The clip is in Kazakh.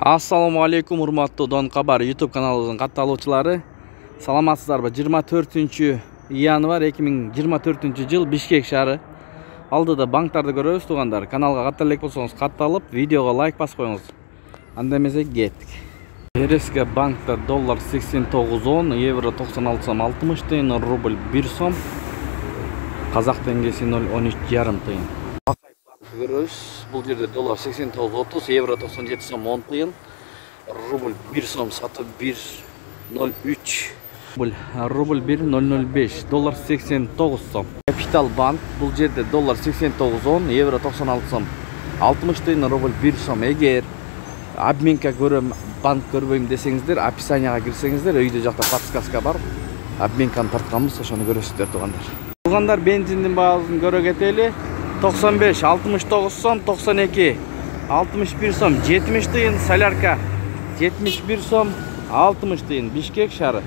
Assalamu алейкум, урматтуу Дон Кабар YouTube каналыбыздын катталуучулары. Саламатсыздарбы? 24 январь 2024 жыл Бишкек шаары. Алдыда банктарды көрөбүз туугандар. Каналга каттала элек болсоңуз катталып, видеого лайк басып коюңуз. Анда эмесе кеттик. РСК банкта доллар 89.10, евро 96.60 тыйын, рубль 1 сом, казак теңгеси 0.13 жарым тыйын. Görüyoruz. Bu жерде dolar 89.30, евро 97 сом 10 тыйын, рубль 1 сом сатып 1.03, рубль 1.005, доллар 89 сом. Капитал банк бұл жерде доллар 89.10, евро 96 сом 60 тыйын, рубль 1 сом. Эгер обменка көрөм, банк көрбөйм десеңиздер, описанияга кирсеңиздер, өйдө жакта подсказка бар. Обменканы тартканбыз, ошону көрөсүздөр туугандар. Туугандар, бензиндин баасын көрө кетели. 95, 69 сом, 92, 61 сом, 70 тыйын, солярка 71 сом, 60 тыйын, Бишкек шары.